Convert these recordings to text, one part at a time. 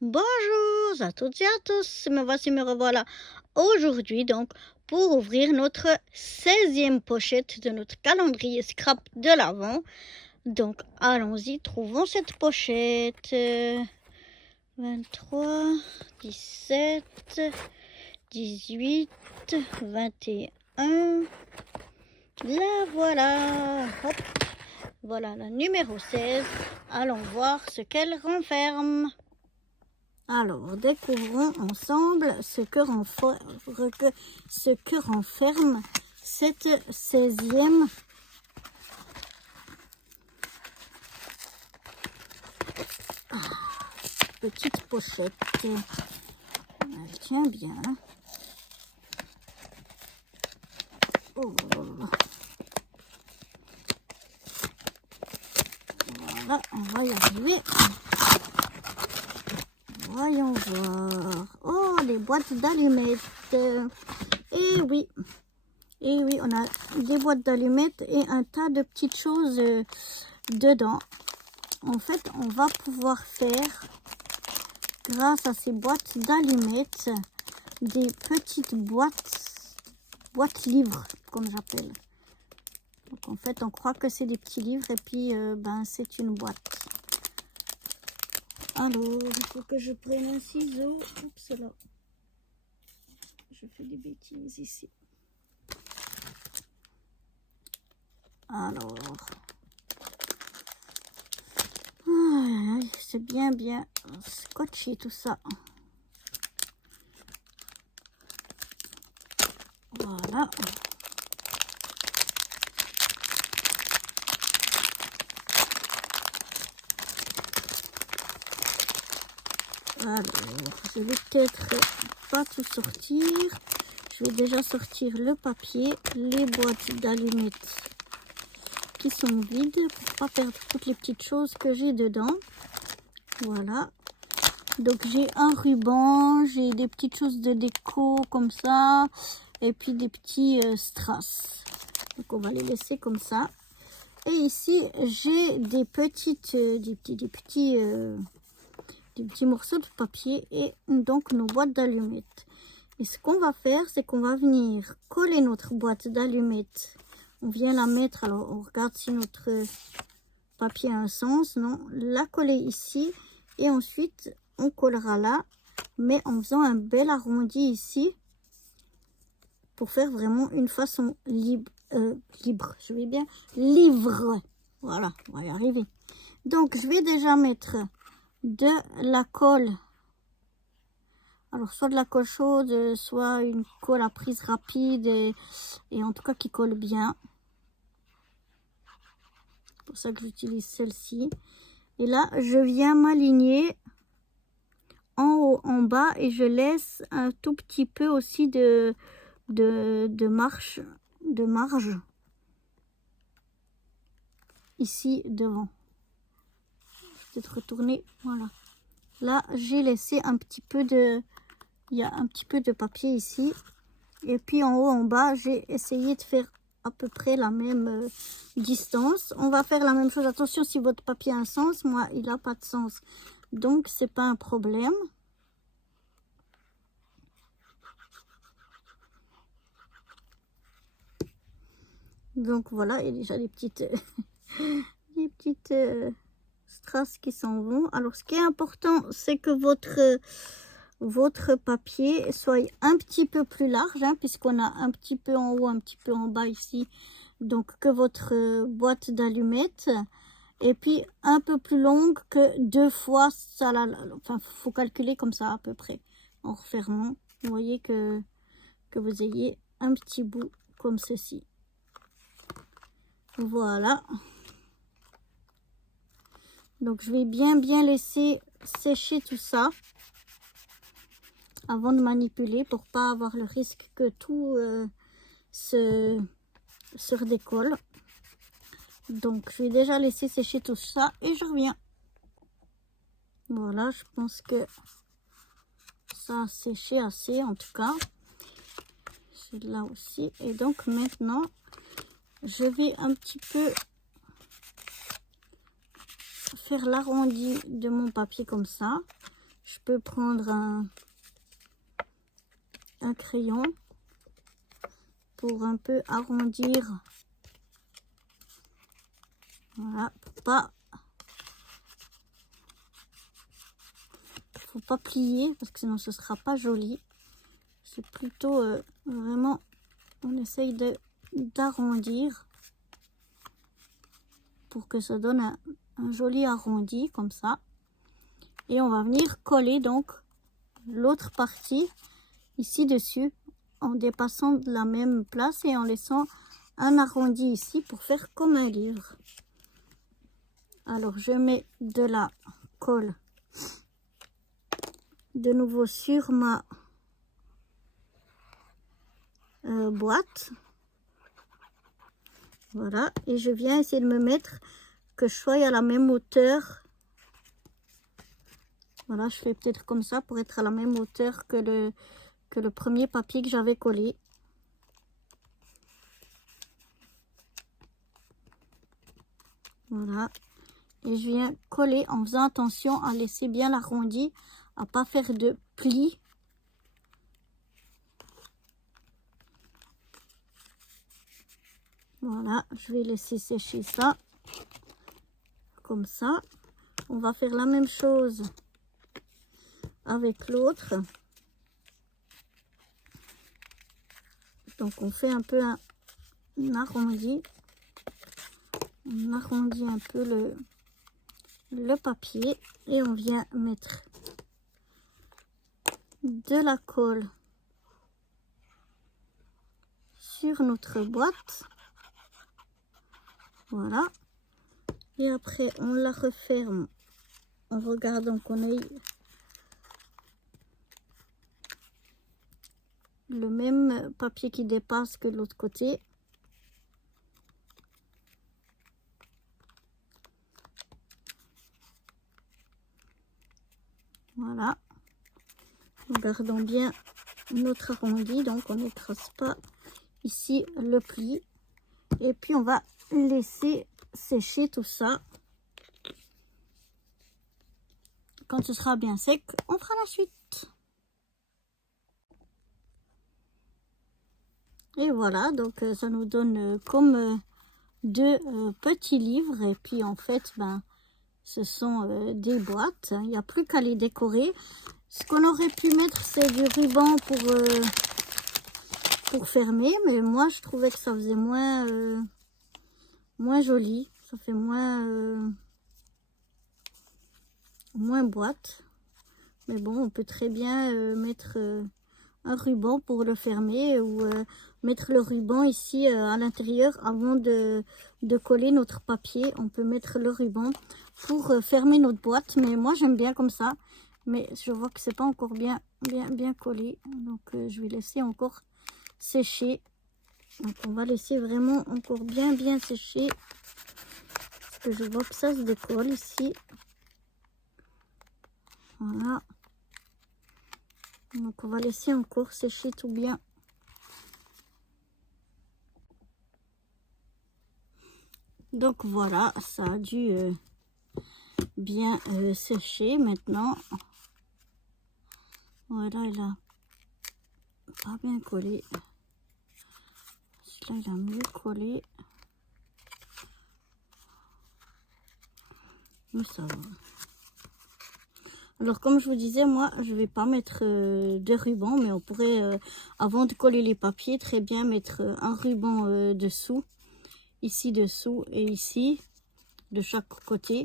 Bonjour à toutes et à tous, me revoilà aujourd'hui donc pour ouvrir notre 16e pochette de notre calendrier scrap de l'Avent. Donc allons-y, trouvons cette pochette. 23, 17, 18, 21. La voilà. Hop. Voilà la numéro 16. Allons voir ce qu'elle renferme. Alors, découvrons ensemble ce que renferme cette 16e petite pochette. Elle tient bien. Oh là là. Voilà, on va y arriver. Voyons voir. Oh, les boîtes d'allumettes. Et oui, on a des boîtes d'allumettes et un tas de petites choses dedans. En fait, on va pouvoir faire, grâce à ces boîtes d'allumettes, des petites boîtes livres, comme j'appelle. Donc en fait, on croit que c'est des petits livres et puis c'est une boîte. Alors, il faut que je prenne un ciseau. Oups là. Je fais des bêtises ici. Alors. C'est bien scotché tout ça. Voilà. Alors, je vais peut-être pas tout sortir. Je vais déjà sortir le papier, les boîtes d'allumettes qui sont vides pour pas perdre toutes les petites choses que j'ai dedans. Voilà. Donc j'ai un ruban, j'ai des petites choses de déco comme ça et puis des petits strass. Donc on va les laisser comme ça. Et ici j'ai des petits morceaux de papier et donc nos boîtes d'allumettes. Et ce qu'on va faire, c'est qu'on va venir coller notre boîte d'allumettes. On vient la mettre, alors on regarde si notre papier a un sens, non, la coller ici et ensuite on collera là, mais en faisant un bel arrondi ici pour faire vraiment une façon libre, je vais bien, livre. Voilà, on va y arriver. Donc je vais déjà mettre de la colle, alors soit de la colle chaude, soit une colle à prise rapide et en tout cas qui colle bien. C'est pour ça que j'utilise celle-ci. Et là je viens m'aligner en haut, en bas, et je laisse un tout petit peu aussi de marge ici devant. Peut-être retourner, voilà. Là, j'ai laissé un petit peu il y a un petit peu de papier ici. Et puis en haut, en bas, j'ai essayé de faire à peu près la même distance. On va faire la même chose. Attention, si votre papier a un sens, moi, il n'a pas de sens. Donc, c'est pas un problème. Donc voilà, il y a déjà des petites strass qui s'en vont. Alors ce qui est important, c'est que votre papier soit un petit peu plus large, hein, puisqu'on a un petit peu en haut, un petit peu en bas ici. Donc que votre boîte d'allumettes, et puis un peu plus longue que 2 fois ça. Enfin, faut calculer comme ça à peu près en refermant. Vous voyez que vous ayez un petit bout comme ceci. Voilà. Donc je vais bien laisser sécher tout ça avant de manipuler pour pas avoir le risque que tout se redécolle. Donc je vais déjà laisser sécher tout ça et je reviens. Voilà, je pense que ça a séché assez en tout cas. C'est là aussi. Et donc maintenant, je vais un petit peu faire l'arrondi de mon papier comme ça. je peux prendre un crayon pour un peu arrondir. Voilà, faut pas plier parce que sinon ce sera pas joli. C'est plutôt vraiment, on essaye d'arrondir pour que ça donne un joli arrondi comme ça. Et on va venir coller donc l'autre partie ici dessus en dépassant de la même place et en laissant un arrondi ici pour faire comme un livre. Alors je mets de la colle de nouveau sur ma boîte. Voilà, et je viens essayer de me mettre que je sois à la même hauteur. Voilà, je fais peut-être comme ça pour être à la même hauteur que le premier papier que j'avais collé. Voilà, et je viens coller en faisant attention à laisser bien l'arrondi, à pas faire de plis. Voilà, je vais laisser sécher ça comme ça. On va faire la même chose avec l'autre. Donc on fait un peu un arrondi. On arrondit un peu le papier et on vient mettre de la colle sur notre boîte. Voilà. Et après, on la referme en regardant qu'on ait le même papier qui dépasse que de l'autre côté. Voilà. Gardons bien notre arrondi, donc on n'écrase pas ici le pli. Et puis on va laisser sécher tout ça. Quand ce sera bien sec, on fera la suite. Et voilà, donc ça nous donne comme deux petits livres. Et puis en fait, ben, ce sont des boîtes. Il n'y a plus qu'à les décorer. Ce qu'on aurait pu mettre, c'est du ruban pour fermer. Mais moi, je trouvais que ça faisait moins joli. Ça fait moins boîte. Mais bon, on peut très bien mettre un ruban pour le fermer ou mettre le ruban ici à l'intérieur avant de coller notre papier. On peut mettre le ruban pour fermer notre boîte. Mais moi, j'aime bien comme ça. Mais je vois que c'est pas encore bien collé. Donc, je vais laisser encore sécher. Donc, on va laisser vraiment encore bien sécher. Parce que je vois que ça se décolle ici. Voilà. Donc, on va laisser encore sécher tout bien. Donc, voilà, ça a dû bien sécher maintenant. Voilà, il a pas bien collé. Celui-là, il a mieux collé. Mais ça va. Alors, comme je vous disais, moi, je vais pas mettre de ruban, mais on pourrait, avant de coller les papiers, très bien mettre un ruban dessous, ici dessous et ici, de chaque côté,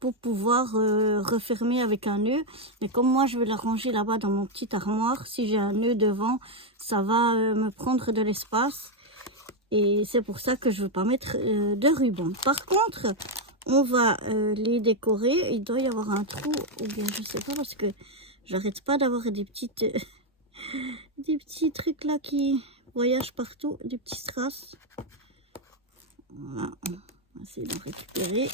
pour pouvoir refermer avec un nœud. Mais comme moi, je vais la ranger là-bas dans mon petit armoire, si j'ai un nœud devant, ça va me prendre de l'espace. Et c'est pour ça que je ne veux pas mettre de ruban. Par contre, on va les décorer. Il doit y avoir un trou, ou bien je sais pas, parce que j'arrête pas d'avoir des petites des petits trucs là qui voyagent partout, des petits strass. Voilà, on va essayer d'en récupérer.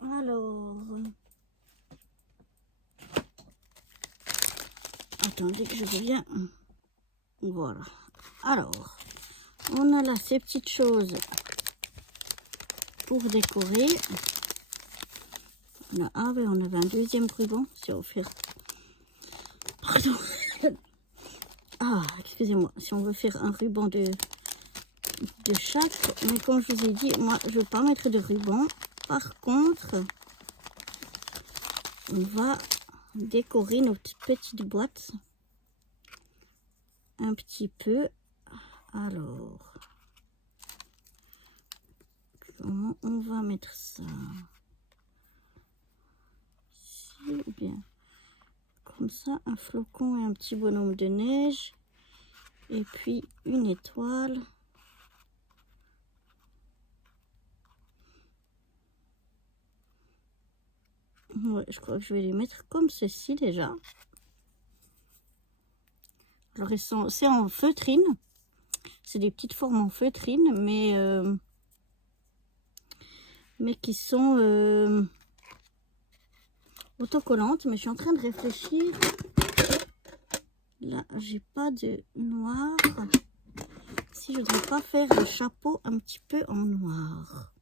Alors, attendez que je reviens. Voilà. Alors, On a là ces petites choses pour décorer. Ah oui, on avait un deuxième ruban, c'est offert. Pardon. Ah, excusez-moi, si on veut faire un ruban de chaque, mais comme je vous ai dit, moi je ne veux pas mettre de ruban. Par contre, on va décorer notre petite boîte un petit peu. Alors, comment on va mettre ça ici, ou bien comme ça, un flocon et un petit bonhomme de neige, et puis une étoile. Ouais, je crois que je vais les mettre comme ceci déjà. Alors ils sont, c'est en feutrine, c'est des petites formes en feutrine, mais qui sont autocollantes. Mais je suis en train de réfléchir. Là, j'ai pas de noir. Si je ne voudrais pas faire le chapeau un petit peu en noir.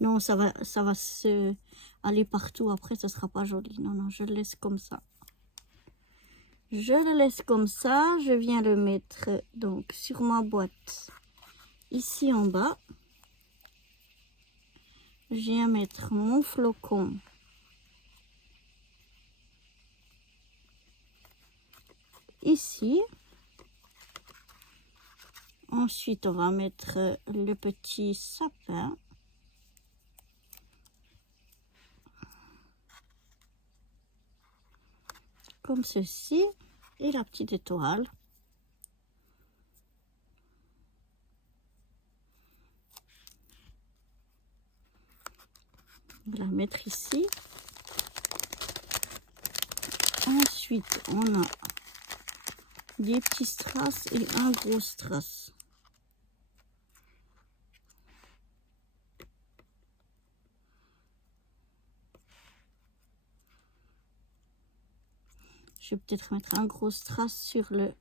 Non, ça va se aller partout. Après, ça sera pas joli. Non, non, je le laisse comme ça. Je le laisse comme ça. Je viens le mettre donc sur ma boîte ici en bas. Je viens mettre mon flocon ici. Ensuite, on va mettre le petit sapin. Comme ceci. Et la petite étoile. On va la mettre ici. Ensuite, on a des petits strass et un gros strass. Je vais peut-être mettre un gros strass sur le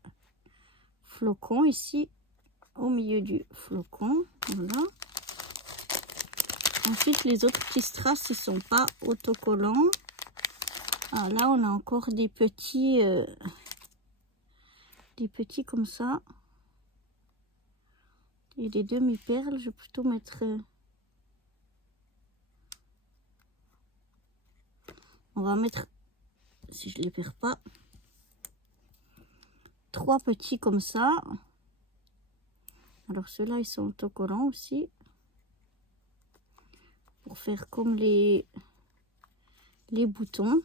flocon ici, au milieu du flocon. Voilà. Ensuite, les autres petits strass, ils sont pas autocollants. Ah, là, on a encore des petits comme ça. Et des demi-perles, je vais plutôt mettre... on va mettre, si je les perds pas, 3 petits comme ça. Alors ceux-là, ils sont autocollants aussi. Pour faire comme les boutons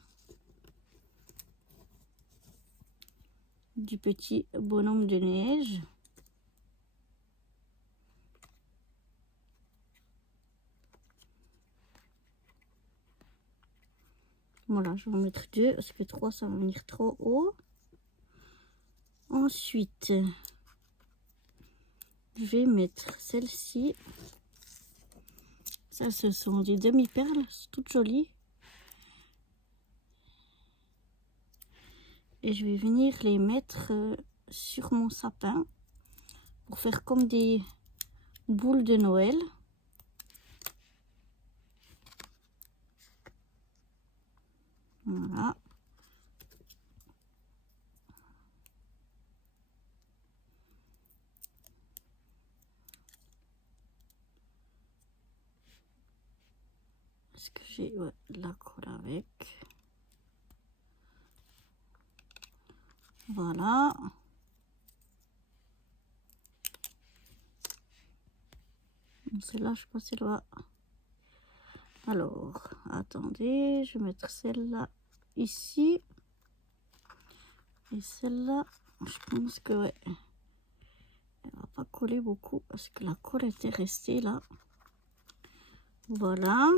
du petit bonhomme de neige. Voilà, je vais en mettre 2 parce que 3 ça va venir trop haut. Ensuite, je vais mettre celle-ci. Ça, ce sont des demi-perles, c'est toutes jolies. Et je vais venir les mettre sur mon sapin pour faire comme des boules de Noël. Voilà. Est-ce que j'ai la colle avec? Voilà. Celle-là, je sais pas si elle va... Alors, attendez, je vais mettre celle-là ici. Et celle-là, je pense que ouais, elle va pas coller beaucoup parce que la colle était restée là. Voilà.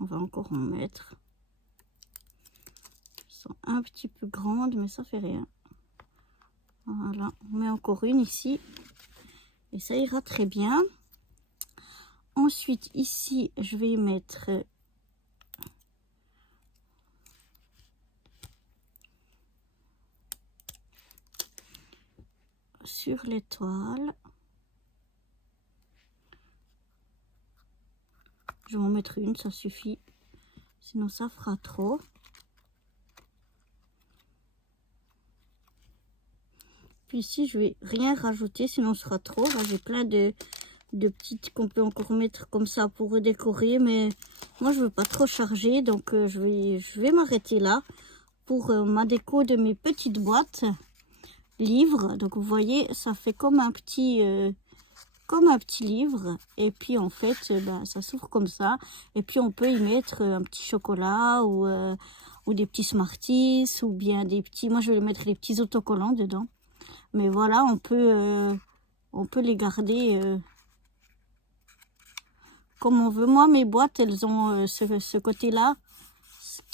On va encore en mettre. Elles sont un petit peu grandes, mais ça fait rien. Voilà, on met encore une ici. Et ça ira très bien. Ensuite, ici, je vais mettre sur les toiles. Je vais en mettre une, ça suffit. Sinon ça fera trop. Puis ici, je vais rien rajouter, sinon ce sera trop. Là, j'ai plein de petites qu'on peut encore mettre comme ça pour décorer. Mais moi, je veux pas trop charger. Donc, je vais m'arrêter là pour ma déco de mes petites boîtes livres. Donc, vous voyez, ça fait comme un petit livre. Et puis, en fait, ça s'ouvre comme ça. Et puis, on peut y mettre un petit chocolat ou des petits Smarties ou bien des petits... Moi, je vais mettre les petits autocollants dedans. Mais voilà, on peut les garder comme on veut. Moi, mes boîtes, elles ont ce côté-là,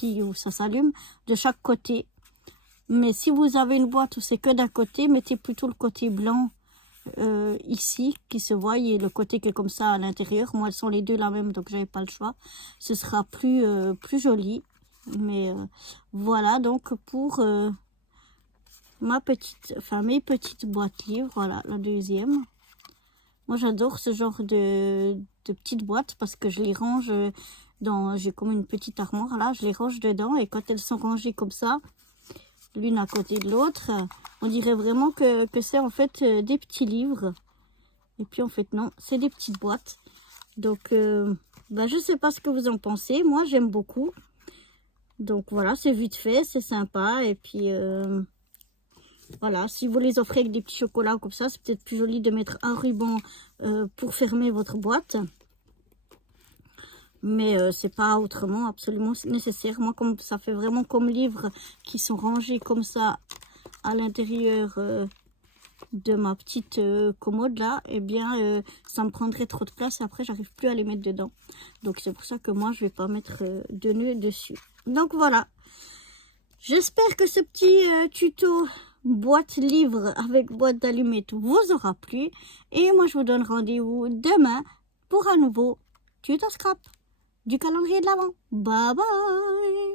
où ça s'allume, de chaque côté. Mais si vous avez une boîte où c'est que d'un côté, mettez plutôt le côté blanc ici, qui se voit, et le côté qui est comme ça à l'intérieur. Moi, elles sont les deux la même, donc j'avais pas le choix. Ce sera plus joli. Mais voilà, donc pour... mes petites boîtes livres, voilà, la deuxième. Moi, j'adore ce genre de petites boîtes parce que je les range j'ai comme une petite armoire là, je les range dedans et quand elles sont rangées comme ça, l'une à côté de l'autre, on dirait vraiment que c'est en fait des petits livres. Et puis en fait non, c'est des petites boîtes. Donc, je sais pas ce que vous en pensez. Moi, j'aime beaucoup. Donc voilà, c'est vite fait, c'est sympa et puis... Voilà, si vous les offrez avec des petits chocolats comme ça, c'est peut-être plus joli de mettre un ruban pour fermer votre boîte. Mais c'est pas autrement absolument nécessaire. Moi, comme ça fait vraiment comme livres qui sont rangés comme ça à l'intérieur de ma petite commode là, eh bien, ça me prendrait trop de place et après, j'arrive plus à les mettre dedans. Donc, c'est pour ça que moi, je vais pas mettre de nœuds dessus. Donc, voilà. J'espère que ce petit tuto boîte livre avec boîte d'allumettes vous aura plu. Et moi, je vous donne rendez-vous demain pour un nouveau tuto scrap du calendrier de l'Avent. Bye bye!